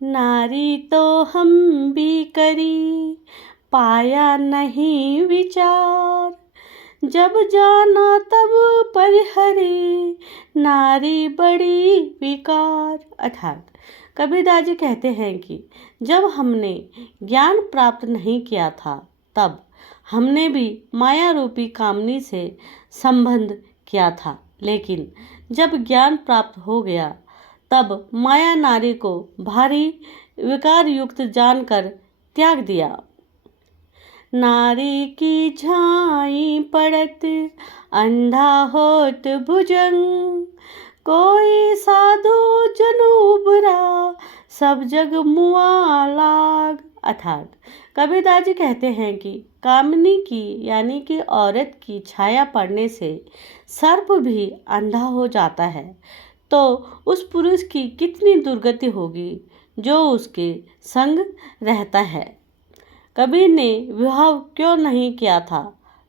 नारी तो हम भी करी, पाया नहीं विचार। जब जाना तब परिहरी, नारी बड़ी विकार। अर्थात कबीरदास जी कहते हैं कि जब हमने ज्ञान प्राप्त नहीं किया था, तब हमने भी माया रूपी कामनी से संबंध किया था, लेकिन जब ज्ञान प्राप्त हो गया, तब माया नारी को भारी विकार युक्त जानकर त्याग दिया। नारी की झाई पड़त, अंधा होत भुजंग। कोई साधु जनु उबरा, सब जग मुआ लाग। अर्थात कबीरदास जी कहते हैं कि कामिनी की यानी कि औरत की छाया पड़ने से सर्प भी अंधा हो जाता है, तो उस पुरुष की कितनी दुर्गति होगी जो उसके संग रहता है। कबीर ने विवाह क्यों नहीं किया था?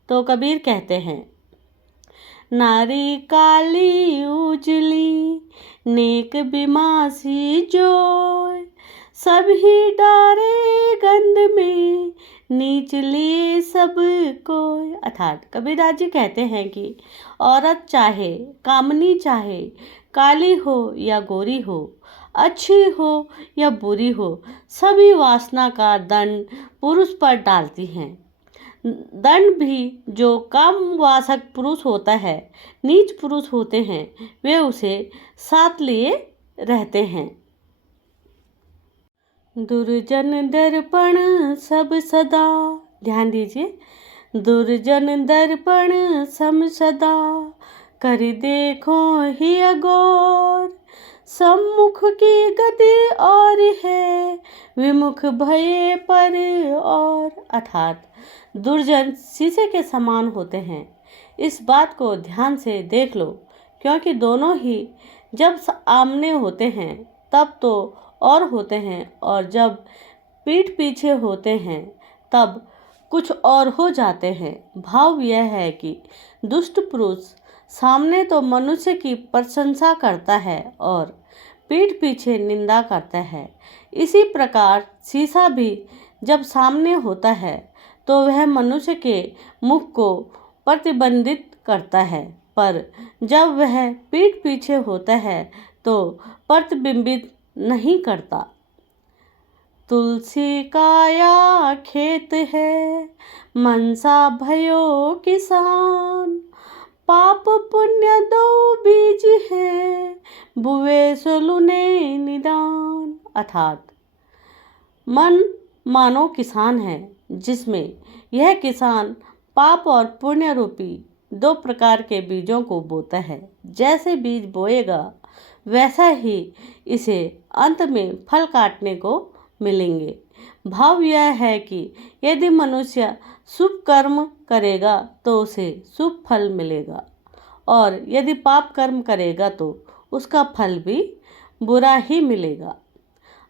तो कबीर कहते हैं, नारी काली उजली, नेक बिमासी जोय। सभी डारे गंध में, नीच लिए सब कोय। अर्थात कबीरदास जी कहते हैं कि औरत चाहे कामनी चाहे काली हो या गोरी हो, अच्छी हो या बुरी हो, सभी वासना का दंड पुरुष पर डालती हैं। दंड भी जो काम वासक पुरुष होता है, नीच पुरुष होते हैं, वे उसे साथ लिए रहते हैं। दुर्जन दर्पण सब सदा, ध्यान दीजिए, दुर्जन दर्पण सम सदा, कर देखो ही अगोर। सम्मुख की गति और है, विमुख भये पर और। अर्थात दुर्जन शीशे के समान होते हैं, इस बात को ध्यान से देख लो, क्योंकि दोनों ही जब आमने होते हैं तब तो और होते हैं, और जब पीठ पीछे होते हैं तब कुछ और हो जाते हैं। भाव यह है कि दुष्ट पुरुष सामने तो मनुष्य की प्रशंसा करता है और पीठ पीछे निंदा करता है। इसी प्रकार शीशा भी जब सामने होता है तो वह मनुष्य के मुख को प्रतिबंधित करता है, पर जब वह पीठ पीछे होता है तो प्रतिबिंबित नहीं करता। तुलसी काया खेत है, मनसा भयो किसान। पाप पुण्य दो बीज है, बुवे सुलुने निदान। अर्थात मन मानो किसान है, जिसमें यह किसान पाप और पुण्य रूपी दो प्रकार के बीजों को बोता है। जैसे बीज बोएगा वैसा ही इसे अंत में फल काटने को मिलेंगे। भाव यह है कि यदि मनुष्य शुभ कर्म करेगा तो उसे शुभ फल मिलेगा, और यदि पाप कर्म करेगा तो उसका फल भी बुरा ही मिलेगा।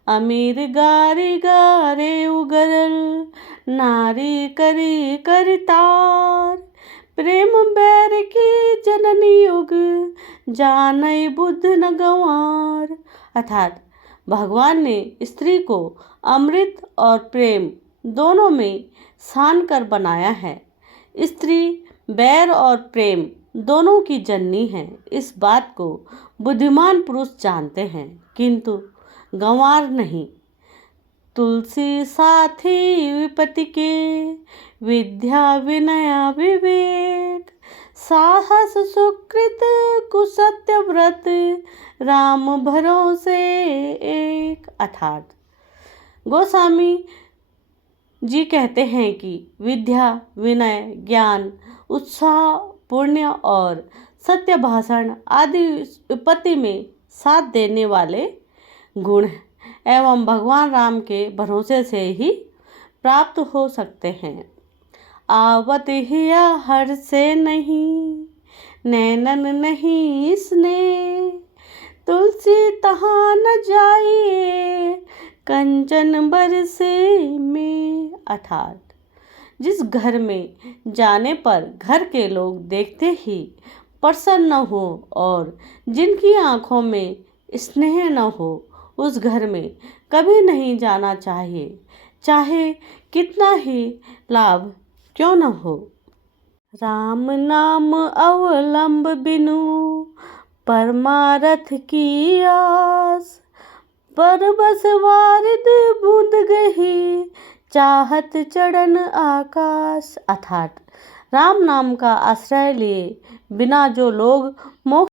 अमीर गारी गारे उगरल, नारी करी करतार। प्रेम बैर की जननी युग, जानई बुद्ध न गंवार। अर्थात भगवान ने स्त्री को अमृत और प्रेम दोनों में सान कर बनाया है। स्त्री बैर और प्रेम दोनों की जननी है। इस बात को बुद्धिमान पुरुष जानते हैं, किंतु गंवार नहीं। तुलसी साथी विपत्ति के, विद्या विनया विवेक। साहस सुकृत कुसत्य व्रत, राम भरोसे एक। अर्थात गोस्वामी जी कहते हैं कि विद्या, विनय, ज्ञान, उत्साह, पुण्य और सत्य भाषण आदि विपत्ति में साथ देने वाले गुण एवं भगवान राम के भरोसे से ही प्राप्त हो सकते हैं। आवत हिया हर से नहीं, नैनन नहीं स्नेह। तुलसी तहाँ न जाइए, कंचन बरसे में। अर्थात जिस घर में जाने पर घर के लोग देखते ही प्रसन्न हो और जिनकी आँखों में स्नेह न हो, उस घर में कभी नहीं जाना चाहिए, चाहे कितना ही लाभ क्यों न हो। राम नाम अवलंब बिनु परमारथ की आस, परबस वारिद बूंद गही चाहत चढ़न आकाश। अर्थात राम नाम का आश्रय लिए बिना जो लोग मोक्ष